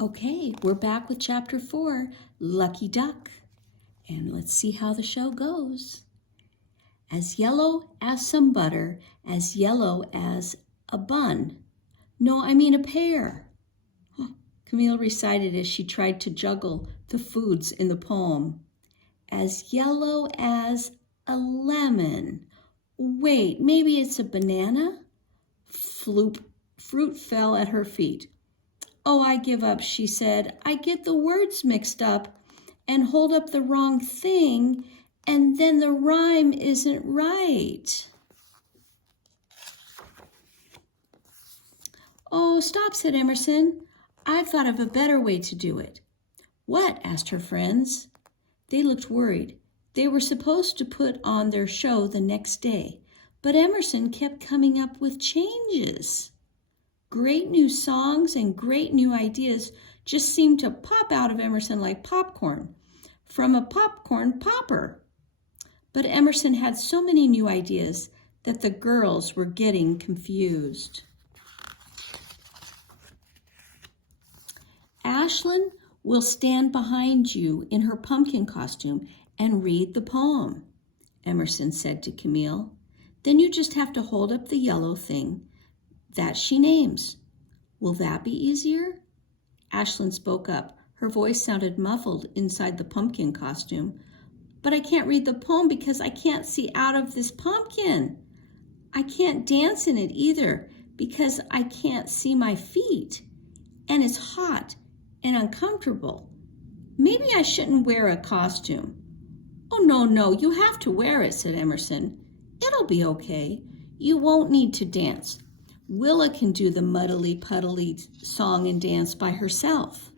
Okay, we're back with Chapter 4, Lucky Duck. And let's see how the show goes. As yellow as some butter, as yellow as a bun. No, I mean a pear. Camille recited as she tried to juggle the foods in the poem. As yellow as a lemon. Wait, maybe it's a banana? Fruit fell at her feet. Oh, I give up, she said. I get the words mixed up and hold up the wrong thing, and then the rhyme isn't right. Oh, stop, said Emerson. I've thought of a better way to do it. What? Asked her friends. They looked worried. They were supposed to put on their show the next day, but Emerson kept coming up with changes. Great new songs and great new ideas just seemed to pop out of Emerson like popcorn from a popcorn popper. But Emerson had so many new ideas that the girls were getting confused. Ashlyn will stand behind you in her pumpkin costume and read the poem, Emerson said to Camille. Then you just have to hold up the yellow thing that she names. Will that be easier? Ashlyn spoke up. Her voice sounded muffled inside the pumpkin costume. But I can't read the poem because I can't see out of this pumpkin. I can't dance in it either because I can't see my feet. And it's hot and uncomfortable. Maybe I shouldn't wear a costume. Oh, no, you have to wear it, said Emerson. It'll be okay. You won't need to dance. Willa can do the Muddily Puddily song and dance by herself.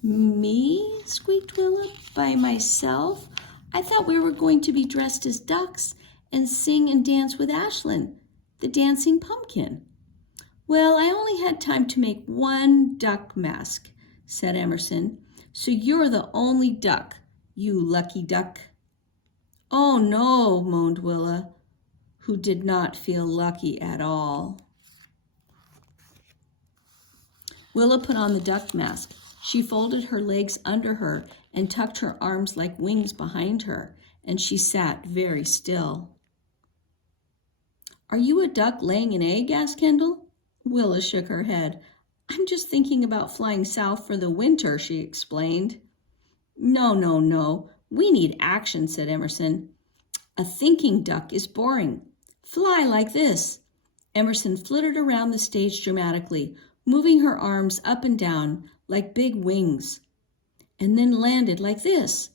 Me? Squeaked Willa. By myself? I thought we were going to be dressed as ducks and sing and dance with Ashlyn, the dancing pumpkin. Well, I only had time to make one duck mask, said Emerson. So you're the only duck, you lucky duck. Oh no, moaned Willa, who did not feel lucky at all. Willa put on the duck mask. She folded her legs under her and tucked her arms like wings behind her, and she sat very still. Are you a duck laying an egg? Asked Kendall. Willa shook her head. I'm just thinking about flying south for the winter, she explained. No. We need action, said Emerson. A thinking duck is boring. Fly like this. Emerson flittered around the stage dramatically, moving her arms up and down like big wings, and then landed like this.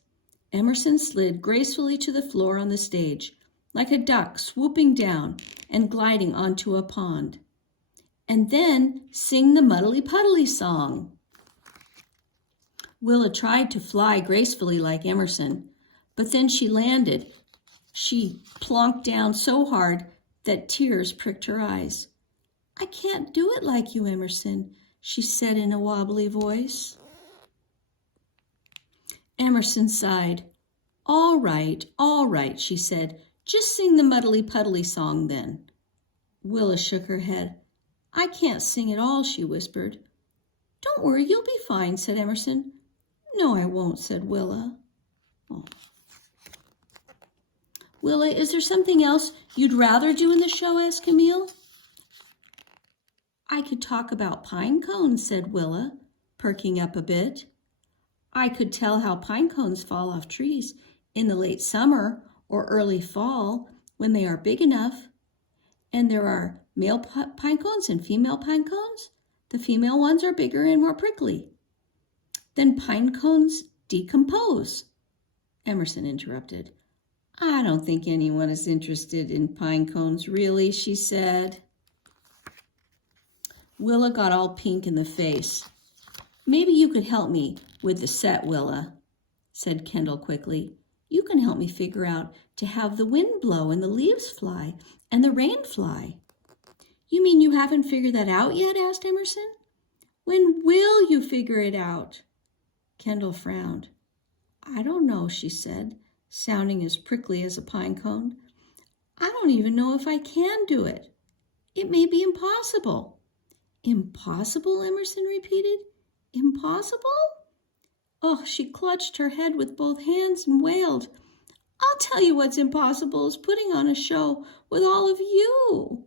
Emerson slid gracefully to the floor on the stage, like a duck swooping down and gliding onto a pond. And then sing the Muddily Puddily song. Willa tried to fly gracefully like Emerson, but then she landed. She plonked down so hard that tears pricked her eyes. I can't do it like you, Emerson, she said in a wobbly voice. Emerson sighed. All right, she said. Just sing the Muddily Puddily song then. Willa shook her head. I can't sing at all, she whispered. Don't worry, you'll be fine, said Emerson. No, I won't, said Willa. Oh. Willa, is there something else you'd rather do in the show? Asked Camille. I could talk about pine cones, said Willa, perking up a bit. I could tell how pine cones fall off trees in the late summer or early fall when they are big enough. And there are male pine cones and female pine cones. The female ones are bigger and more prickly. Then pine cones decompose. Emerson interrupted. I don't think anyone is interested in pine cones, really, she said. Willa got all pink in the face. Maybe you could help me with the set, Willa, said Kendall quickly. You can help me figure out to have the wind blow and the leaves fly and the rain fly. You mean you haven't figured that out yet? Asked Emerson. When will you figure it out? Kendall frowned. I don't know, she said, sounding as prickly as a pine cone. I don't even know if I can do it. It may be impossible. Impossible, Emerson repeated. Impossible? Oh, she clutched her head with both hands and wailed, I'll tell you what's impossible is putting on a show with all of you.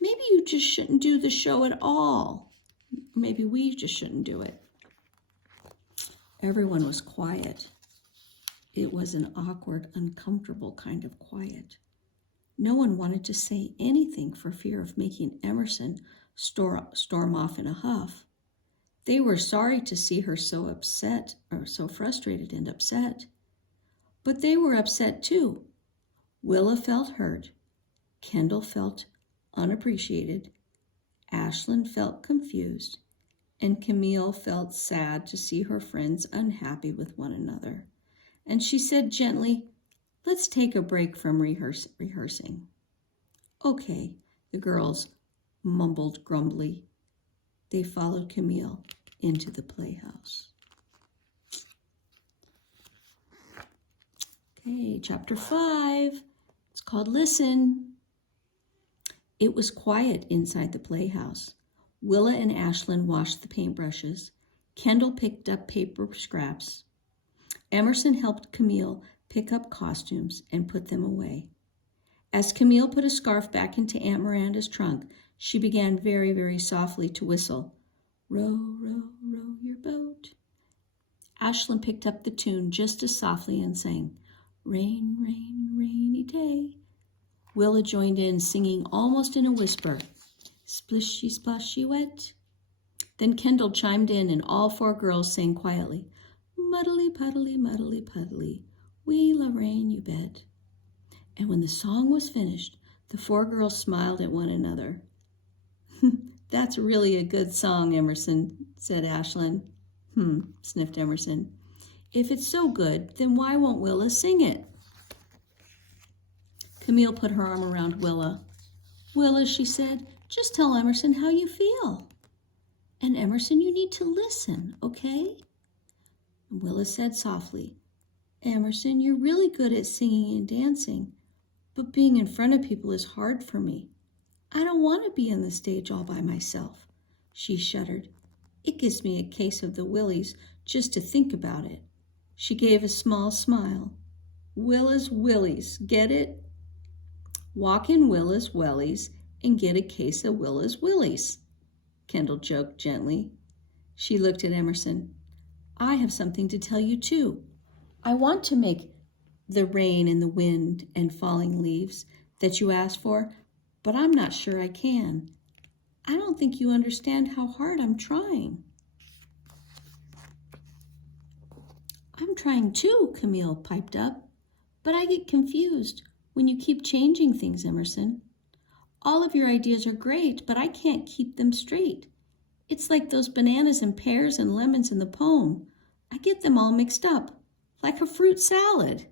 Maybe you just shouldn't do the show at all. Maybe we just shouldn't do it. Everyone was quiet. It was an awkward, uncomfortable kind of quiet. No one wanted to say anything for fear of making Emerson storm off in a huff. They were sorry to see her so upset, or so frustrated and upset. But they were upset too. Willa felt hurt. Kendall felt unappreciated. Ashlyn felt confused. And Camille felt sad to see her friends unhappy with one another. And she said gently, let's take a break from rehearsing. Okay, the girls mumbled grumbly. They followed Camille into the playhouse. Okay, chapter 5. It's called Listen. It was quiet inside the playhouse. Willa and Ashlyn washed the paintbrushes. Kendall picked up paper scraps. Emerson helped Camille pick up costumes and put them away. As Camille put a scarf back into Aunt Miranda's trunk, she began very, very softly to whistle, Row, row, row your boat. Ashlyn picked up the tune just as softly and sang, Rain, rain, rainy day. Willa joined in, singing almost in a whisper, Splishy, splashy, wet. Then Kendall chimed in, and all 4 girls sang quietly, Muddily, puddily, muddily, puddily, we love rain, you bet. And when the song was finished, the 4 girls smiled at one another. That's really a good song, Emerson, said Ashlyn. Sniffed Emerson. If it's so good, then why won't Willa sing it? Camille put her arm around Willa. Willa, she said, just tell Emerson how you feel. And Emerson, you need to listen, okay? Willa said softly, Emerson, you're really good at singing and dancing, but being in front of people is hard for me. I don't want to be on the stage all by myself. She shuddered. It gives me a case of the willies just to think about it. She gave a small smile. Willa's willies, get it? Walk in Willa's wellies and get a case of Willa's willies, Kendall joked gently. She looked at Emerson. I have something to tell you too. I want to make the rain and the wind and falling leaves that you asked for, but I'm not sure I can. I don't think you understand how hard I'm trying. I'm trying too, Camille piped up, but I get confused when you keep changing things, Emerson. All of your ideas are great, but I can't keep them straight. It's like those bananas and pears and lemons in the poem. I get them all mixed up, like a fruit salad.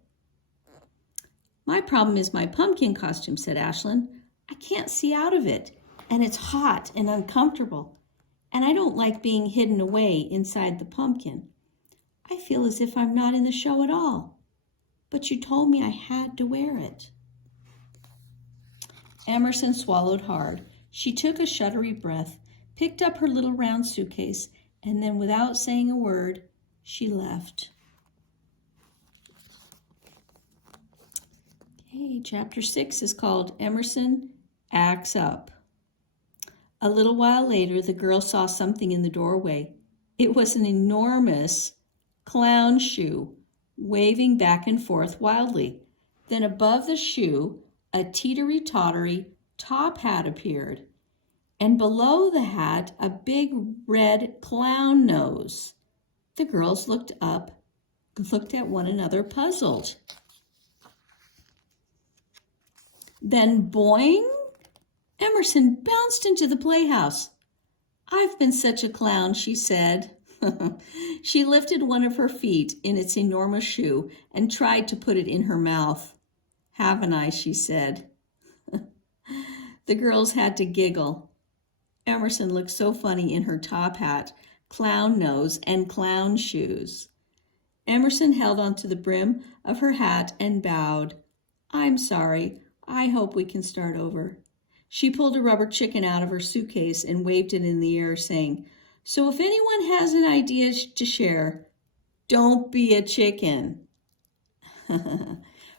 My problem is my pumpkin costume, said Ashlyn. I can't see out of it, and it's hot and uncomfortable, and I don't like being hidden away inside the pumpkin. I feel as if I'm not in the show at all, but you told me I had to wear it. Emerson swallowed hard. She took a shuddery breath, picked up her little round suitcase, and then without saying a word, she left. Okay, chapter 6 is called Emerson Acts Up. A little while later, the girl saw something in the doorway. It was an enormous clown shoe, waving back and forth wildly. Then above the shoe, a teetery-tottery top hat appeared, and below the hat, a big red clown nose. The girls looked at one another, puzzled. Then boing! Emerson bounced into the playhouse. I've been such a clown, she said. She lifted one of her feet in its enormous shoe and tried to put it in her mouth. Haven't I, she said. The girls had to giggle. Emerson looked so funny in her top hat, clown nose, and clown shoes. Emerson held onto the brim of her hat and bowed. I'm sorry. I hope we can start over. She pulled a rubber chicken out of her suitcase and waved it in the air, saying, "So if anyone has an idea to share, don't be a chicken."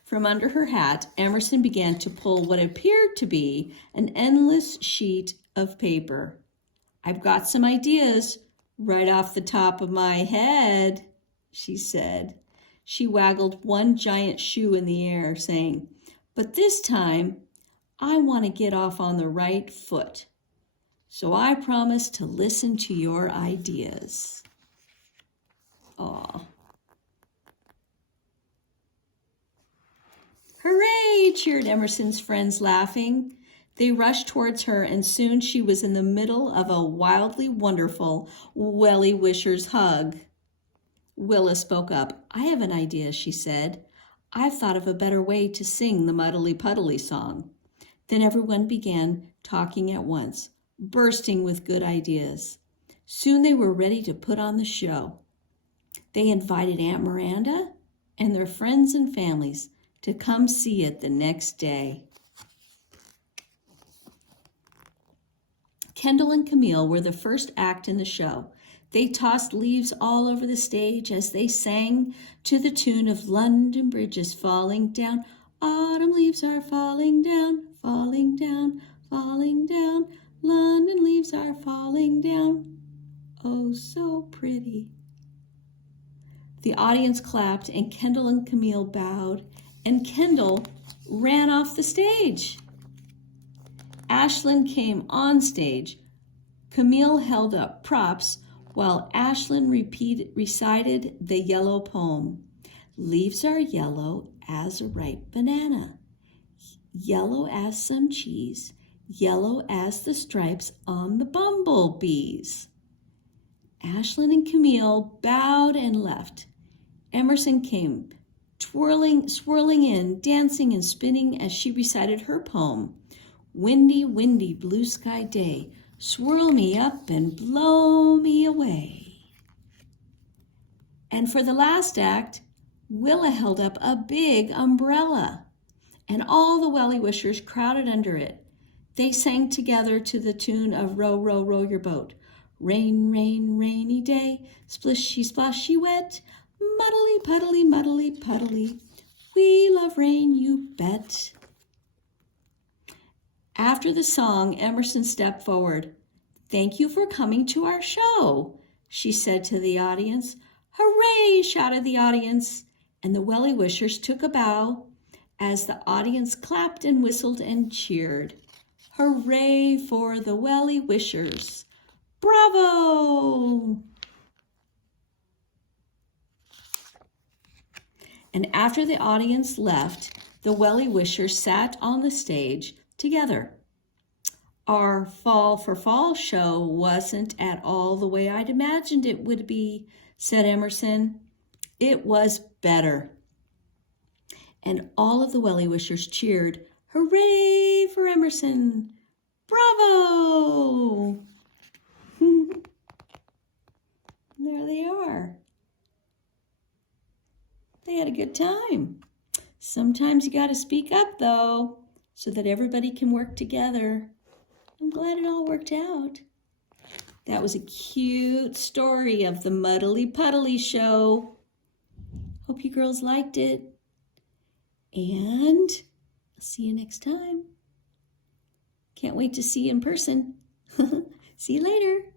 From under her hat, Emerson began to pull what appeared to be an endless sheet of paper. "I've got some ideas right off the top of my head," she said. She waggled one giant shoe in the air, saying, "But this time, I want to get off on the right foot. So I promise to listen to your ideas." Aw. "Hooray!" cheered Emerson's friends, laughing. They rushed towards her, and soon she was in the middle of a wildly wonderful Wellie Wishers hug. Willa spoke up. "I have an idea," she said. "I've thought of a better way to sing the Muddily Puddily song." Then everyone began talking at once, bursting with good ideas. Soon they were ready to put on the show. They invited Aunt Miranda and their friends and families to come see it the next day. Kendall and Camille were the first act in the show. They tossed leaves all over the stage as they sang to the tune of "London Bridge is falling down. Autumn leaves are falling down, falling down, falling down. London leaves are falling down. Oh, so pretty." The audience clapped, and Kendall and Camille bowed, and Kendall ran off the stage. Ashlyn came on stage. Camille held up props while Ashlyn recited the yellow poem. "Leaves are yellow as a ripe banana, yellow as some cheese, yellow as the stripes on the bumblebees." Ashlyn and Camille bowed and left. Emerson came swirling in, dancing and spinning as she recited her poem. "Windy, windy, blue sky day, swirl me up and blow me away." And for the last act, Willa held up a big umbrella, and all the Wellie Wishers crowded under it. They sang together to the tune of "Row, row, row your boat." "Rain, rain, rainy day, splishy, splashy, wet, muddly, puddly, muddly, puddly. We love rain, you bet." After the song, Emerson stepped forward. "Thank you for coming to our show," she said to the audience. "Hooray!" shouted the audience, and the Wellie Wishers took a bow as the audience clapped and whistled and cheered. Hooray for the Wellie Wishers! Bravo! And after the audience left, the Wellie Wishers sat on the stage together. "Our Fall for Fall show wasn't at all the way I'd imagined it would be," said Emerson. "It was better." And all of the Wellie Wishers cheered, "Hooray for Emerson! Bravo!" There they are. They had a good time. Sometimes you got to speak up, though, so that everybody can work together. I'm glad it all worked out. That was a cute story of the Muddily Puddily show. Hope you girls liked it. And I'll see you next time. Can't wait to see you in person. See you later.